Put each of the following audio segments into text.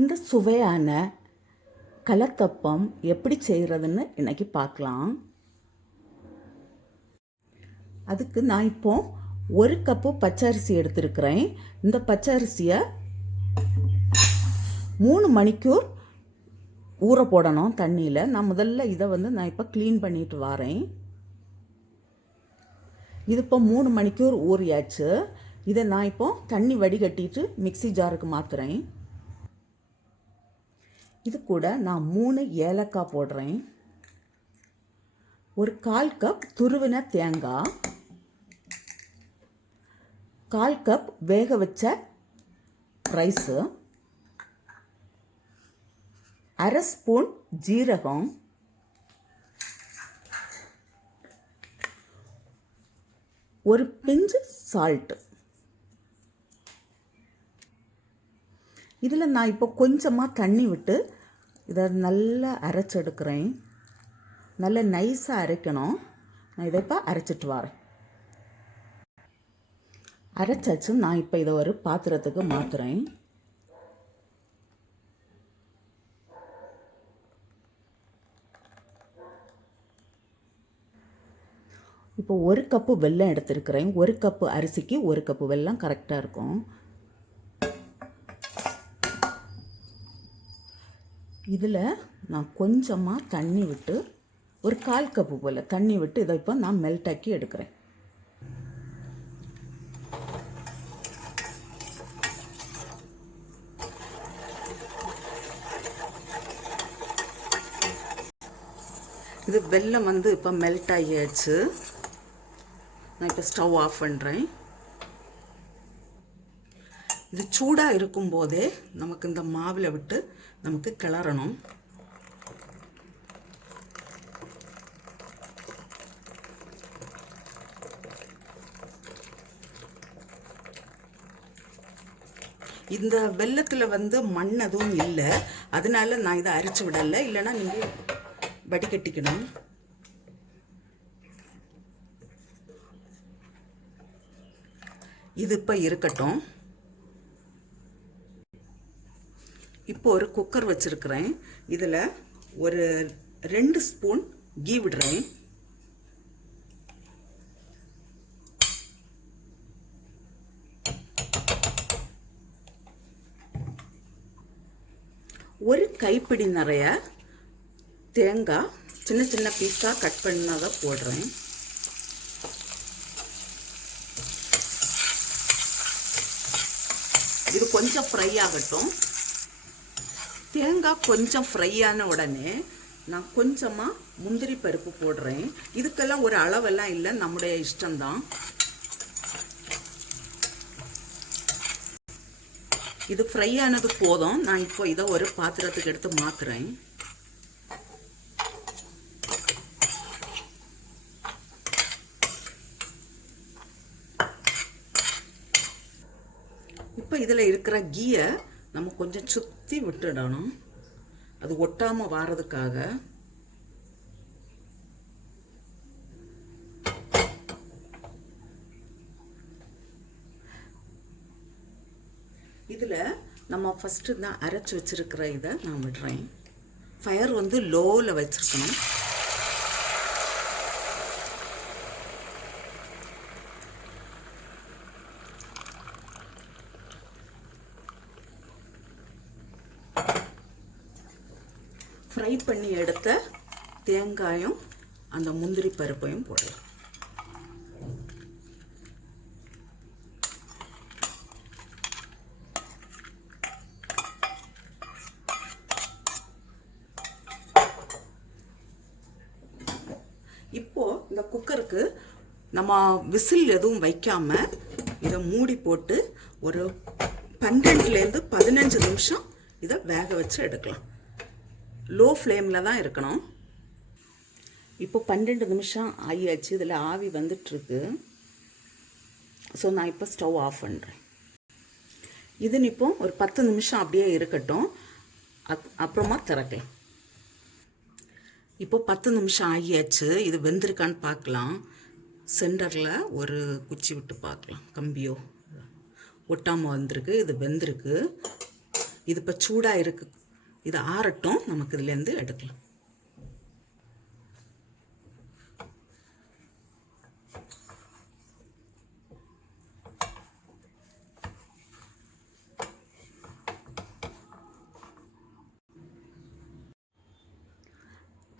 இந்த சுவையான கலத்தப்பம் எப்படி செய்கிறதுன்னு இன்றைக்கி பார்க்கலாம். அதுக்கு நான் இப்போ 1 கப்பு பச்சரிசி எடுத்துருக்கிறேன். இந்த பச்சரிசியை 3 மணிக்கூர் ஊற போடணும் தண்ணியில். நான் முதல்ல இதை நான் இப்போ க்ளீன் பண்ணிட்டு வரேன். இது இப்போ 3 மணிக்கூர் ஊறியாச்சு. இதை நான் இப்போ தண்ணி வடிகட்டிட்டு மிக்சி ஜாருக்கு மாற்றுறேன். இது கூட நான் 3 ஏலக்காய் போடுறேன். ஒரு 1/4 கப் துருவின தேங்காய், 1/4 கப் வேக வச்ச ரைஸு, 1/2 ஸ்பூன் ஜீரகம், ஒரு பிஞ்சு சால்ட்டு. இதில் நான் இப்போ கொஞ்சமாக தண்ணி விட்டு இதை நல்லா அரைச்செடுக்கிறேன். நல்லா நைஸாக அரைக்கணும். நான் இதை இப்போ அரைச்சிட்டு வரேன். அரைச்சாச்சு. நான் இப்போ இதை ஒரு பாத்திரத்துக்கு மாற்றுறேன். இப்போ 1 கப்பு வெல்லம் எடுத்துருக்கிறேன். 1 கப்பு அரிசிக்கு 1 கப்பு வெல்லம் கரெக்டாக இருக்கும். இதில் நான் கொஞ்சமாக தண்ணி விட்டு ஒரு 1/4 கப்பு போல் தண்ணி விட்டு இதை இப்போ நான் மெல்ட் ஆக்கி எடுக்கிறேன். இது வெல்லம் இப்போ மெல்ட் ஆகியாச்சு. நான் இப்போ ஸ்டவ் ஆஃப் பண்ணுறேன். இது சூடாக இருக்கும்போதே நமக்கு இந்த மாவில் விட்டு நமக்கு கிளறணும். இந்த வெல்லத்தில் மண் எதுவும் இல்லை, அதனால நான் இதை அரைச்சி விடலை. இல்லைன்னா நீங்கள் வடிகட்டிக்கணும். இது இப்போ இருக்கட்டும். இப்போ ஒரு குக்கர் வச்சுருக்கிறேன். இதில் ஒரு 2 ஸ்பூன் கீ விடுறேன். ஒரு கைப்பிடி நிறைய தேங்காய் சின்ன சின்ன பீஸாக கட் பண்ணதை போடுறேன். இது கொஞ்சம் ஃப்ரை ஆகட்டும். தேங்காய் கொஞ்சம் ஃப்ரை ஆன உடனே நான் கொஞ்சமாக முந்திரி பருப்பு போடுறேன். இதுக்கெல்லாம் ஒரு அளவெல்லாம் இல்லை, நம்முடைய இஷ்டம்தான். இது ஃப்ரை ஆனது போதும். நான் இப்போ இதை ஒரு பாத்திரத்துக்கு எடுத்து மாற்றுறேன். இப்போ இதில் இருக்கிற கீயை நம்ம கொஞ்சம் சுற்றி விட்டுடணும், அது ஒட்டாமல் வாரதுக்காக. இதில் நம்ம ஃபஸ்ட்டு தான் அரைச்சி வச்சுருக்கிற இதை நான் விடுறேன். ஃபயர் லோவில் வச்சுருக்கணும். ஃப்ரை பண்ணி எடுத்த தேங்காயும் அந்த முந்திரி பருப்பையும் போடலாம். இப்போ இந்த குக்கருக்கு நம்ம விசில் எதுவும் வைக்காம இதை மூடி போட்டு ஒரு 12லேருந்து 15 நிமிஷம் இதை வேக வச்சு எடுக்கலாம். லோ ஃப்ளேமில் தான் இருக்கணும். இப்போ 12 நிமிஷம் ஆகியாச்சு. இதில் ஆவி வந்துட்டுருக்கு. ஸோ நான் இப்போ ஸ்டவ் ஆஃப் பண்ணுறேன். இது இப்போ ஒரு 10 நிமிஷம் அப்படியே இருக்கட்டும், அப்புறமா திறக்கலாம். இப்போ 10 நிமிஷம் ஆகியாச்சு. இது வெந்திருக்கான்னு பார்க்கலாம். சென்டரில் ஒரு குச்சி விட்டு பார்க்கலாம். கம்பியோ ஒட்டாமல் வந்திருக்கு. இது வெந்திருக்கு. இது இப்போ சூடாக இருக்கு, இது ஆறட்டும், நமக்கு இதுலேருந்து எடுக்கலாம்.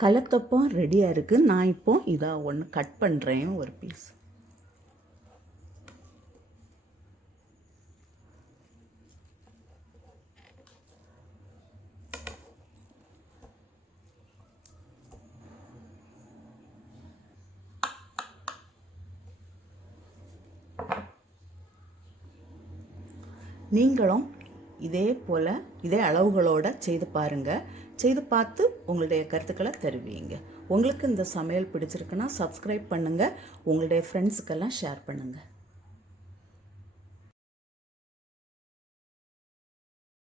கலத்தப்பம் ரெடியாக இருக்குது. நான் இப்போ இதை ஒன்று கட் பண்ணுறேன், ஒரு பீஸ். நீங்களும் இதே போல் இதே அளவுகளோடு செய்து பாருங்கள். செய்து பார்த்து உங்களுடைய கருத்துக்களை தெரிவிங்க. உங்களுக்கு இந்த சமையல் பிடிச்சிருக்குன்னா சப்ஸ்கிரைப் பண்ணுங்கள், உங்களுடைய ஃப்ரெண்ட்ஸுக்கெல்லாம் ஷேர் பண்ணுங்கள்.